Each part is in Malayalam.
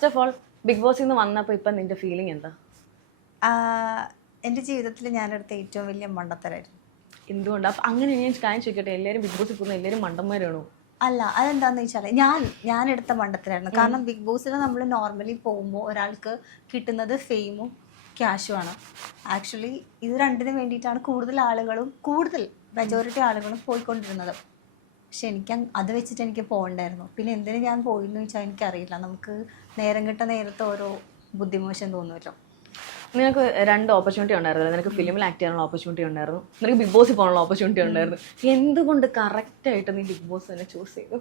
ഫസ്റ്റ് ഓഫ് ഓൾ ബിഗ് ബോസിൽ നിന്ന് വന്നപ്പോൾ ഇപ്പം നിന്റെ ഫീലിംഗ് എന്താ? എൻ്റെ ജീവിതത്തിൽ ഞാനെടുത്ത ഏറ്റവും വലിയ മണ്ടത്തരായിരുന്നു. എന്തുകൊണ്ട്? അപ്പം അങ്ങനെ ഞാൻ കാര്യം ചോദിക്കട്ടെ, എല്ലാവരും ബിഗ് ബോസിൽ പോകുന്ന എല്ലാവരും മണ്ടന്മാരാണോ? അല്ല, അതെന്താണെന്ന് വെച്ചാൽ ഞാനെടുത്ത മണ്ടത്തരായിരുന്നു. കാരണം ബിഗ് ബോസിൽ നമ്മൾ നോർമലി പോകുമ്പോൾ ഒരാൾക്ക് കിട്ടുന്നത് ഫെയിമും ക്യാഷുമാണ്. ആക്ച്വലി ഇത് രണ്ടിനും വേണ്ടിയിട്ടാണ് കൂടുതൽ മെജോറിറ്റി ആളുകളും പോയിക്കൊണ്ടിരുന്നത്. പക്ഷെ എനിക്ക് അത് വെച്ചിട്ട് എനിക്ക് പോകണ്ടായിരുന്നു. പിന്നെ എന്തിനു ഞാൻ പോയിന്ന് വെച്ചാൽ എനിക്കറിയില്ല. നമുക്ക് നേരം കിട്ട നേരത്തെ ഓരോ ബുദ്ധിമോശം തോന്നുമല്ലോ. നിനക്ക് രണ്ട് ഓപ്പർച്യൂണിറ്റി ഉണ്ടായിരുന്നു. നിനക്ക് ഫിലിമിൽ ആക്ട് ചെയ്യാനുള്ള ഓപ്പർച്യൂണിറ്റി ഉണ്ടായിരുന്നു, നിനക്ക് ബിഗ് ബോസിൽ പോകാനുള്ള ഓപ്പർച്യൂണിറ്റി ഉണ്ടായിരുന്നു. എന്തുകൊണ്ട് കറക്റ്റായിട്ട് നീ ബിഗ് ബോസ് തന്നെ ചൂസ് ചെയ്തു?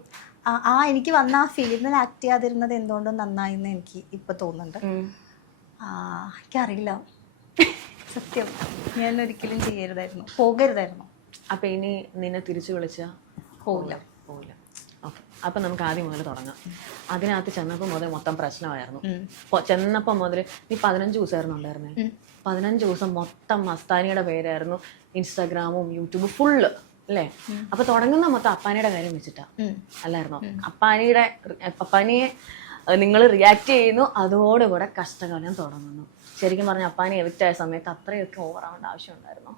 എനിക്ക് വന്ന ആ ഫിലിമിൽ ആക്ട് ചെയ്യാതിരുന്നത് എന്തുകൊണ്ടും നന്നായിന്ന് എനിക്ക് ഇപ്പം തോന്നുന്നുണ്ട്. എനിക്കറിയില്ല, സത്യം. ഞാൻ ഒരിക്കലും പോകരുതായിരുന്നു. അപ്പം ഇനി നിന്നെ തിരിച്ചു വിളിച്ചാൽ പോകില്ല. ഓക്കെ, അപ്പം നമുക്ക് ആദ്യം മുതൽ തുടങ്ങാം. അതിനകത്ത് ചെന്നപ്പോൾ മുതൽ മൊത്തം പ്രശ്നമായിരുന്നു. ചെന്നപ്പോൾ മുതൽ നീ 15 ദിവസമായിരുന്നു ഉണ്ടായിരുന്നേ. 15 ദിവസം മൊത്തം മസ്താനിയുടെ പേരായിരുന്നു, ഇൻസ്റ്റാഗ്രാമും യൂട്യൂബും ഫുള്ള് അല്ലേ? അപ്പൊ തുടങ്ങുന്ന മൊത്തം അപ്പാനിയുടെ കാര്യം വെച്ചിട്ടാ അല്ലായിരുന്നോ? അപ്പാനിയെ നിങ്ങൾ റിയാക്ട് ചെയ്യുന്നു, അതോടുകൂടെ കഷ്ടകാലം തുടങ്ങുന്നു. ശരിക്കും പറഞ്ഞ അപ്പാനി എവിക്റ്റ് ആയ സമയത്ത് അത്രയൊക്കെ ഓവറാവേണ്ട ആവശ്യം ഉണ്ടായിരുന്നോ?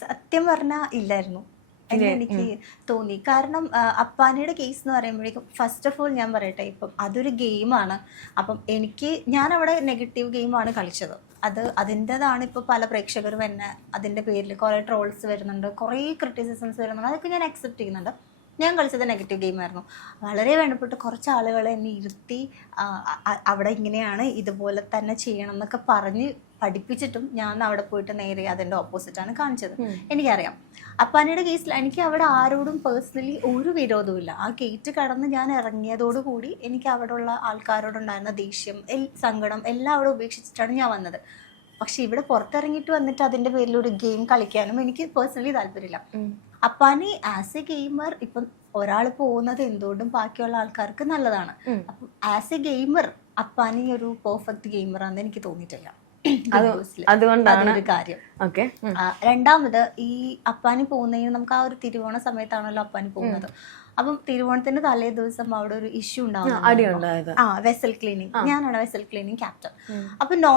സത്യം പറഞ്ഞാൽ ഇല്ലായിരുന്നു എന്ന് എനിക്ക് തോന്നി. കാരണം അപ്പാനിയുടെ കേസ് എന്ന് പറയുമ്പോഴേക്കും ഫസ്റ്റ് ഓഫ് ഓൾ ഞാൻ പറയട്ടെ, ഇപ്പം അതൊരു ഗെയിമാണ്. അപ്പം ഞാൻ അവിടെ നെഗറ്റീവ് ഗെയിമാണ് കളിച്ചത്. അതിൻ്റെതാണ് ഇപ്പോൾ പല പ്രേക്ഷകരും എന്നെ അതിൻ്റെ പേരിൽ കുറേ ട്രോൾസ് വരുന്നുണ്ട്, കുറേ ക്രിറ്റിസിസംസ് വരുന്നുണ്ട്. അതൊക്കെ ഞാൻ അക്സെപ്റ്റ് ചെയ്യുന്നുണ്ട്. ഞാൻ കളിച്ചത് നെഗറ്റീവ് ഗെയിമായിരുന്നു. വളരെ വേണ്ടപ്പെട്ട് കുറച്ച് ആളുകളെ എന്നെ ഇരുത്തി അവിടെ ഇങ്ങനെയാണ്, ഇതുപോലെ തന്നെ ചെയ്യണം എന്നൊക്കെ പറഞ്ഞ് പഠിപ്പിച്ചിട്ടും ഞാൻ അവിടെ പോയിട്ട് നേരെ അതിൻ്റെ ഓപ്പോസിറ്റാണ് കാണിച്ചത്. എനിക്കറിയാം അപ്പാനിയുടെ കേസിൽ എനിക്ക് അവിടെ ആരോടും പേഴ്സണലി ഒരു വിരോധവും. ആ ഗേറ്റ് കടന്ന് ഞാൻ ഇറങ്ങിയതോടുകൂടി എനിക്ക് അവിടെയുള്ള ആൾക്കാരോടുണ്ടായിരുന്ന ദേഷ്യം, സങ്കടം എല്ലാം അവിടെ ഉപേക്ഷിച്ചിട്ടാണ് ഞാൻ വന്നത്. പക്ഷെ ഇവിടെ പുറത്തിറങ്ങിയിട്ട് വന്നിട്ട് അതിൻ്റെ പേരിൽ ഒരു ഗെയിം കളിക്കാനും എനിക്ക് പേഴ്സണലി താല്പര്യമില്ല. അപ്പാനി ആസ് എ ഗെയിമർ ഇപ്പം ഒരാൾ പോകുന്നത് എന്തുകൊണ്ടും ബാക്കിയുള്ള ആൾക്കാർക്ക് നല്ലതാണ്. അപ്പം ആസ് എ ഗെയിമർ അപ്പാനി ഒരു പെർഫെക്റ്റ് ഗെയിമറാണെന്ന് എനിക്ക് തോന്നിയിട്ടില്ല. അതുകൊണ്ടാണ് ഒരു കാര്യം. രണ്ടാമത് ഈ അപ്പാനി പോകുന്നതിന് നമുക്ക് ആ ഒരു തിരുവോണ സമയത്താണല്ലോ അപ്പാനി പോകുന്നത്. അപ്പം തിരുവോണത്തിന്റെ തലേ ദിവസം അവിടെ ഒരു ഇഷ്യൂ ഉണ്ടാവും, വെസൽ ക്ലീനിങ്. ഞാനാണ് വെസൽ ക്ലീനിങ് ക്യാപ്റ്റൻ. അപ്പൊ